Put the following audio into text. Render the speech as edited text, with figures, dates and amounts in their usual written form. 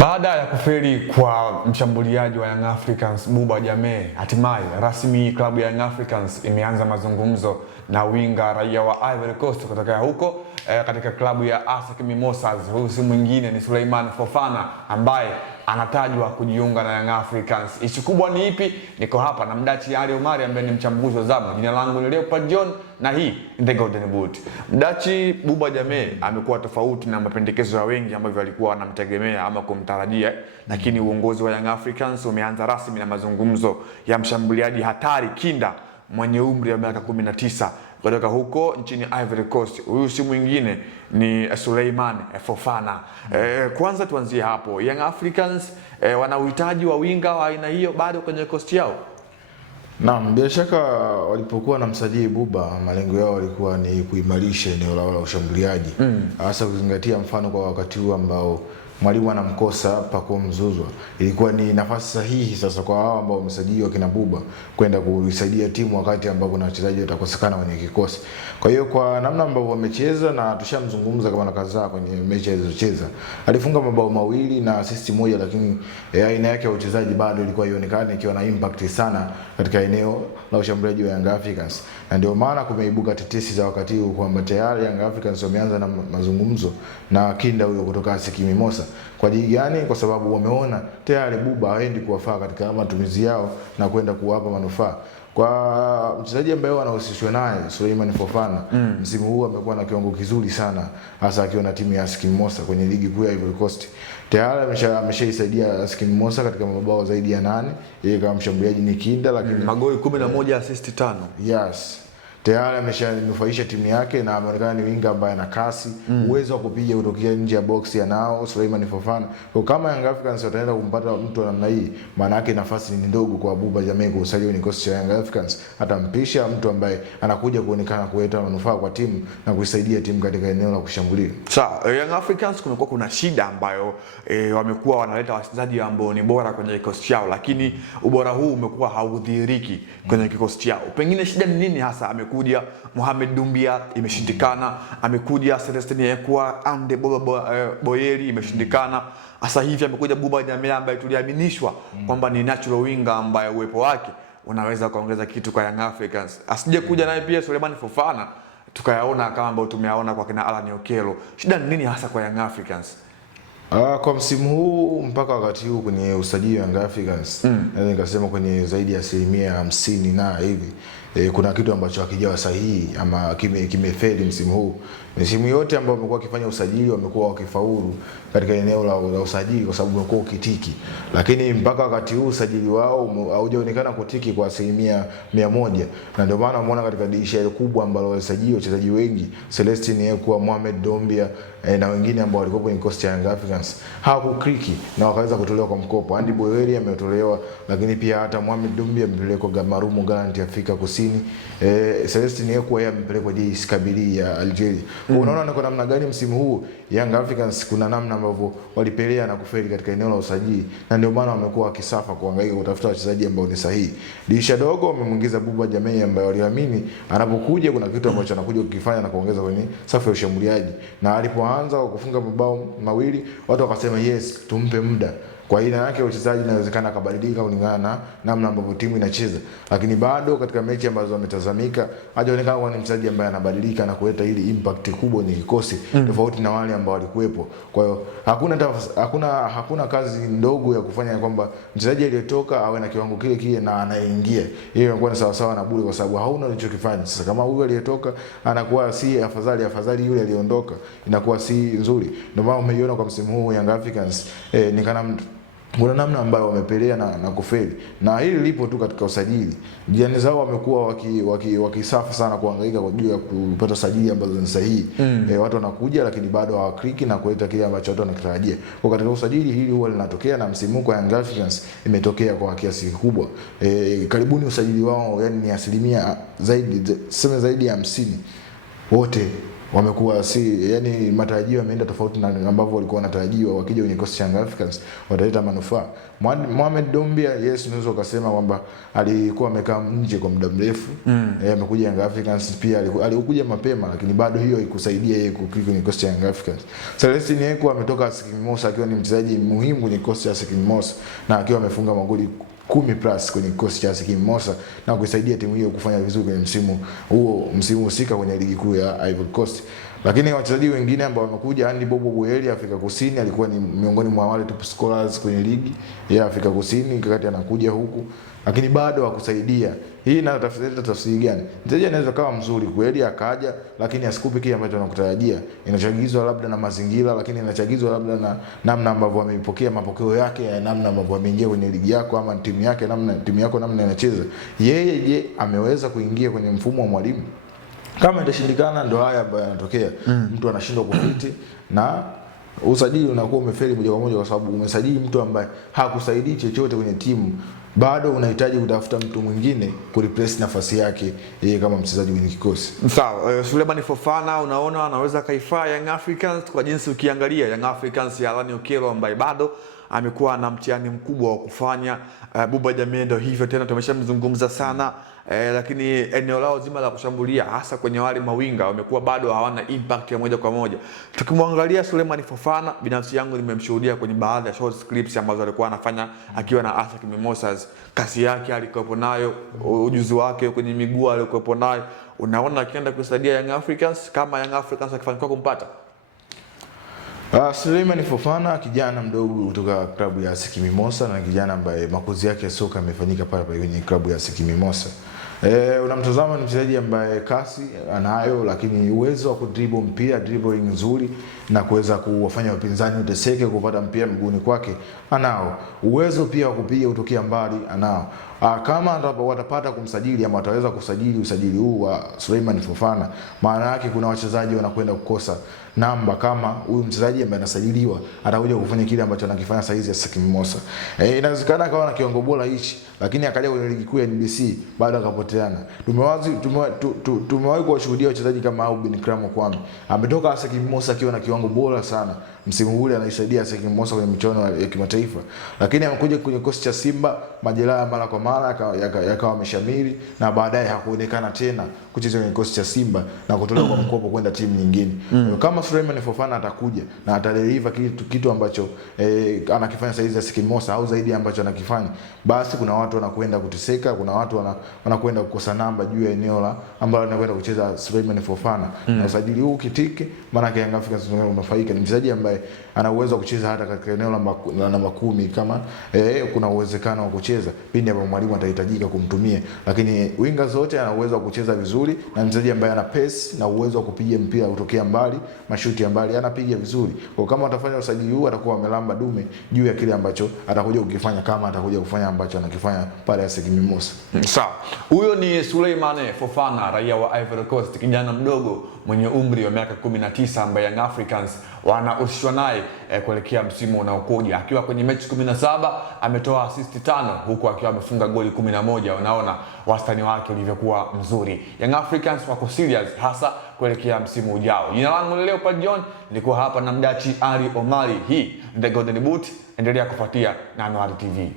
Baada ya kufeli kwa mshambuliaji wa Young Africans Buba Jammeh, hatimaye rasmi klabu ya Young Africans imeanza mazungumzo na winga raia wa Ivory Coast kutoka huko katika klabu ya ASEC Mimosas. Huyu si mwingine ni Souleymane Fofana ambaye anatajwa kujiunga na Young Africans. Ishu kubwa ni ipi? Niko hapa na Mdachi Ali Omari ambaye ni mchambuzi wa zamu. Jina langu ni Leopard John na hii ni The Golden Boot. Mdachi, Buba Jammeh amekuwa tofauti na mapendekezo ya wengi ambao walikuwa wanamtegemea ama kumtarajia, lakini uongozi wa Young Africans umeanza rasmi na mazungumzo ya mshambuliaji hatari kinda mwenye umri wa miaka 19 kutoka huko nchini Ivory Coast. Huyu si mwingine ni Souleymane Fofana. Kwanza tuanzie hapo. Young Africans wana uhitaji wa winga wa aina hiyo bado kwenye coast yao? Naam, bila shaka walipokuwa na msajili Buba, malengo yao walikuwa ni kuimarisha eneo lao la ushambuliaji. Hasa kuzingatia mfano kwa wakati huu ambao mwalimu anamkosa Pacome Zouzoua. Ilikuwa ni nafasi sahihi sasa kwa hao ambao wamesajiliwa kina Buba kwenda kuisaidia timu wakati ambapo kuna wachezaji watakosekana kwenye kikosi. Kwa hiyo kwa namna ambavyo wamecheza, na tushamzungumza kama na kadhaa kwenye mechi alizocheza, alifunga mabao mawili na assist moja, lakini aina yake ya uchezaji bado ilikuwa ionekane ikiwa na impact sana katika eneo la ushambuliaji wa Young Africans. Na ndio maana kumeibuka tetesi za wakati huu kwamba tayari Young Africans wameanza na mazungumzo na kinda huyo kutoka ASEC Mimosas. Kwa ajili gani? Kwa sababu wameona tayari Buba haendi kuwafaa katika matumizi yao na kwenda kuwapa manufaa. Kwa mchezaji ambaye wanahusishwa naye Souleymane Fofana, msimu huu amekuwa na kiwango kizuri sana, hasa akiwa na timu ya ASEC Mimosas kwenye ligi kuu ya Ivory Coast. Tayari ameshaisaidia ASEC Mimosas katika mabao zaidi ya 8, yeye kama mshambuliaji ni kinda, lakini magoli 11, assist 5. Yes. Tayari ameshanufaisha timu yake na ameonekana ni winga ambaye ana kasi, uwezo wa kupiga kutokea nje ya box anao Souleymane Fofana. Kwa kama Young Africans wataenda kumpata mtu wa namna hii, maana yake nafasi ni ndogo kwa Buba Jammeh kusajili kwenye kikosi cha Young Africans. Atampisha mtu ambaye anakuja kuonekana kuleta manufaa kwa timu na kuisaidia timu katika eneo la kushambulia. Sasa Young Africans kumekuwa kuna shida ambayo wamekuwa wanaleta wachezaji ambao ni bora kwenye kikosi chao, lakini ubora huu umekuwa haudhihiriki kwenye kikosi chao. Pengine shida ni nini hasa? Amekuja Mohamed Doumbia, imeshindikana. Amekuja Celestine Ekwa, Ande Boyeli, imeshindikana. Sasa hivi amekuja Buba Jammeh ambaye tuliaminishwa kwamba ni natural winger ambaye uwepo wake unaweza kuongeza kitu kwa Young Africans. Asije kuja naye pia Souleymane Fofana tukayaona kama ambao tumeyaona kwa kina Alan Okello. Shida ni nini hasa kwa Young Africans? Kwa msimu huu mpaka wakati huu kwenye usajili wa Young Africans, nikasema kwenye zaidi ya 50% na hivi kuna kitu ambacho hakijawa sahihi ama kimefeli msimu huu. Msimu yote ambao wamekuwa wakifanya usajili wamekuwa wakifaulu katika eneo la usajili kwa sababu wamekuwa ukitiki. Lakini mpaka wakati huu usajili wao haujaonekana kutiki kwa 100%. Na ndio maana umeona katika dirisha ile kubwa ambalo walisajili wachezaji wengi, Celestine Ekwa, Mohamed Doumbia na wengine ambao walikuwa kwenye kikosi cha Young Africans hawakukriki na wakaweza kutolewa kwa mkopo. Ande Boyeli ametolewa, lakini pia hata Mohamed Doumbia amepelekwa Marumo Gallants Afrika Kusini. Celestine Ekwa yeye amepelekwa JS Kabylie ya Algeria. Unaona kwa namna gani msimu huu Young Africans kuna namna ambavyo walipelea na kufeli katika eneo la usajili, na ndio maana wamekuwa wakisafa kuhangaika kutafuta wachezaji ambao ni sahihi. Dirisha dogo wamemwingiza Buba Jammeh ambaye waliamini anapokuja kuna kitu ambacho anakuja kukifanya na kuongeza kwenye safu ya ushambuliaji, na alipoanza kufunga mabao mawili watu wakasema yes, tumpe muda. Kwa aina yake uchezaji inawezekana kabadilika kulingana na namna ambavyo timu inacheza, lakini bado katika mechi ambazo wametazamika hajaonekana kuwa ni mchezaji ambaye anabadilika na kuleta ile impact kubwa kwenye kikosi tofauti na wale ambao walikuwepo. Kwa hiyo hakuna kazi ndogo ya kufanya kwamba mchezaji aliyetoka awe na kiwango kile kile na anayeingia. Hiyo inakuwa ni sawa sawa na bure kwa sababu hauna ulichokifanya. Sasa kama huyu aliyetoka anakuwa si afadhali yule aliondoka, inakuwa si nzuri. Ndio maana umeiona kwa msimu huu Young Africans ni kana kuna namna ambayo wamepelea na kufeli, na hili lipo tu katika usajili. Jiani zao wamekuwa wakisafa sana kuhangaika kwa ajili ya kupata sajili ambazo ni sahihi. Watu wanakuja lakini bado hawakriki na kuleta kile ambacho watu wanakitarajia. Kwa katika usajili hili huwa linatokea, na msimu kwa Young Africans imetokea kwa kiasi kikubwa. Karibuni usajili wao yani ni asilimia zaidi ya 50 wote wamekuwa yani matarajio yameenda tofauti na ambavyo walikuwa wanatarajiwa. Wakija kwenye kikosi cha Young Africans wataleta manufaa. Mohamed Dombia, yes, unaweza kusema kwamba alikuwa amekaa nje kwa muda mrefu. Amekuja Young Africans, pia alikuja mapema, lakini bado hiyo haikusaidia yeye kukiki kwenye kikosi cha Young Africans. Celestine Ekwa ametoka ASEC Mimosas akiwa ni mchezaji muhimu kwenye kikosi cha ASEC Mimosas na akiwa amefunga magoli 10+ kwenye kikosi cha ASEC Mimosas na kusaidia timu hiyo kufanya vizuri kwenye msimu husika kwenye ligi kuu ya Ivory Coast. Lakini wachezaji wengine ambao wamekuja, Andy Bobo Buheli Afrika Kusini, alikuwa ni miongoni mwa wale top scorers kwenye ligi ya Afrika Kusini, kakati anakuja huku lakini bado hakusaidia. Hii inatafuta tafsiri gani? Mchezaji anaweza kawa mzuri kweli akaja, lakini asikupe kile ambacho anakutarajia. Inachagizwa labda na mazingira, lakini inachagizwa labda na namna ambavyo ameipokea mapokeo yake, ya namna ambavyo ameingia kwenye ligi yako ama timu yake, timu yako namna inacheza. Yeye je, ameweza kuingia kwenye mfumo wa mwalimu? Kama itashindikana, ndo haya ambayo yanatokea. Mtu anashindwa kupiti na usajili unakuwa umefeli moja kwa moja, kwa sababu umesajili mtu ambaye hakusaidii chochote kwenye timu. Bado unahitaji kutafuta mtu mwingine kureplace nafasi yake yeye kama mchezaji kwenye kikosi. Sawa, Suleiman Fofana unaona anaweza kaifaa Young Africans kwa jinsi ukiangalia Young Africans ya Alan Okello ambaye bado amekuwa na mtihani mkubwa wa kufanya. Buba Jammeh ndio hivyo tena, tumeshamzungumza sana. Lakini eneo lao zima la kushambulia hasa kwenye wale mawinga wamekuwa bado hawana impact ya moja kwa moja. Tukimwangalia Suleiman Fofana, binafsi yangu nimemshuhudia kwenye baadhi ya short clips ambazo alikuwa anafanya akiwa na ASEC Mimosas. Kasi yake alikuwa nayo, ujuzi wake kwenye miguu alikuwa nayo. Unaona akienda kusaidia Young Africans, kama Young Africans akifanikiwa kumpata Suleiman Fofana, kijana mdogo kutoka klabu ya ASEC Mimosas na kijana ambaye makuzi yake ya soka yamefanyika pale kwenye klabu ya ASEC Mimosas. Unamtazama ni mchezaji ambaye kasi anayo, lakini uwezo wa kudribble mpira, dribbling nzuri na kuweza kuwafanya wapinzani wateseke kupata mpira mguuni kwake anao. Uwezo pia wa kupiga kutokea mbali anao. Kama watapata kumsajili ama wataweza kusajili usajili huu wa Suleiman Fofana, maana yake kuna wachezaji wanakwenda kukosa namba. Kama huyu mchezaji ambaye anasajiliwa atakuja kufanya kile ambacho anakifanya saizi ya ASEC Mimosas, inawezekana akawa na kiwango bora hichi, lakini akaja kwenye ligi kuu ya NBC bado akapoteana. Tumewahi kuwashuhudia wachezaji kama Aubin Kramo Kwame, ametoka ASEC Mimosas akiwa na kiwango bora sana. Msimu ule anaisaidia ASEC Mimosas kwenye michuano ya kimataifa, lakini amekuja kwenye kikosi cha Simba, majeraha mara kwa mara yakawa ameshamiri na baadaye hakuonekana tena kucheza kwenye kikosi cha Simba na kutolewa kwa mkopo kwenda timu nyingine. Kama Suleiman Fofana atakuja na atadeliver kitu ambacho anakifanya saizi ASEC Mimosas au zaidi ambacho anakifanya, basi kuna watu wanakwenda kuteseka, kuna watu wanakwenda kukosa namba juu ya eneo la ambalo anakwenda kucheza Suleiman Fofana. Na usajili huu kitike, maana Young Africans unafaika ni mchezaji ambaye ana uwezo wa kucheza hata katika eneo la namba 10 kama kuna uwezekano wa kucheza pindi ambapo mwalimu atahitajika kumtumia, lakini winga zote ana uwezo wa kucheza vizuri na mchezaji ambaye ana pace na uwezo wa kupiga mpira kutokea mbali, mashuti ya mbali anapiga vizuri. Kwa kama atafanya usajili huu atakuwa amelamba dume juu ya kile ambacho atakuja kukifanya, kama atakuja kufanya ambacho anakifanya pale ASEC Mimosas. Sawa. Huyo ni Suleiman Fofana, raia wa Ivory Coast, kijana mdogo mwenye umri wa miaka 19 ambaye Young Africans wanahusishwa naye kuelekea msimu unaokuja. Akiwa kwenye mechi 17 ametoa assist 5 huku akiwa amefunga goli 11. Unaona wastani wake ulivyokuwa mzuri. Young Africans wako serious hasa kuelekea msimu ujao. Jina langu Leopard John, nilikuwa hapa na Mdachi Ali Omari. Hii The Golden Boot, endelea kufuatia na Anuari TV.